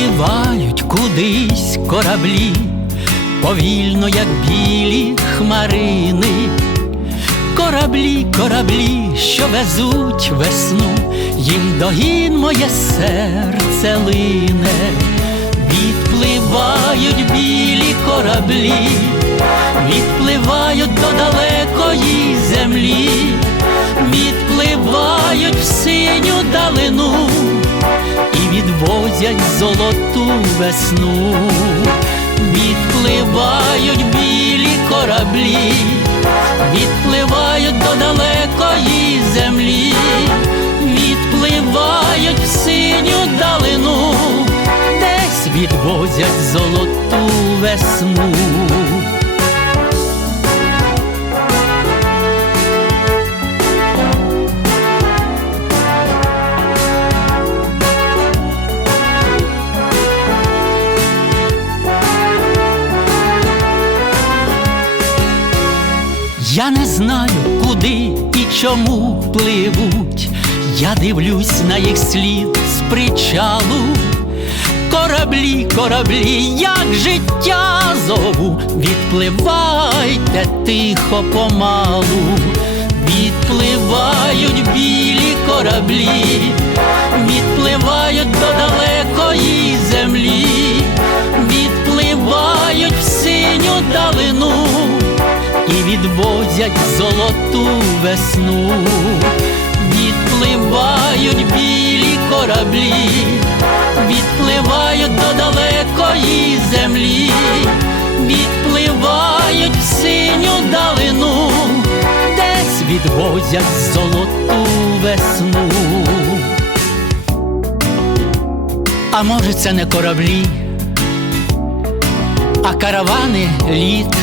Коли кудись кораблі, повільно, як білі хмарини, кораблі, кораблі, що везуть весну, їм догін моє серце лине, відпливають білі кораблі, відпливають до далекої землі, відпливають в синю далину і золоту весну, відпливають білі кораблі, відпливають до далекої землі, відпливають в синю далину, десь відвозять золоту весну. Я не знаю, куди і чому пливуть. Я дивлюсь на їх слід з причалу. Кораблі, кораблі, як життя зову, відпливайте тихо помалу, відпливають білі кораблі, відвозять золоту весну, відпливають білі кораблі, відпливають до далекої землі, відпливають в синю далину, десь відвозять золоту весну. А може, це не кораблі, а каравани літ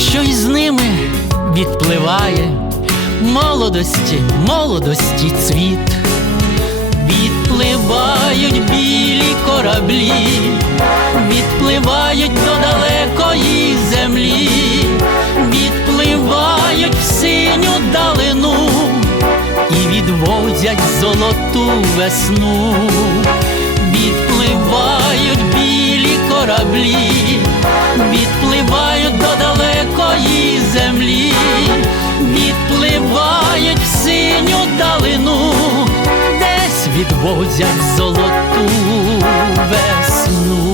що із ними відпливає. Молодості, молодості цвіт, відпливають білі кораблі, відпливають до далекої землі, відпливають в синю далину і відвозять золоту весну, відпливають білі кораблі, відвозять золоту весну.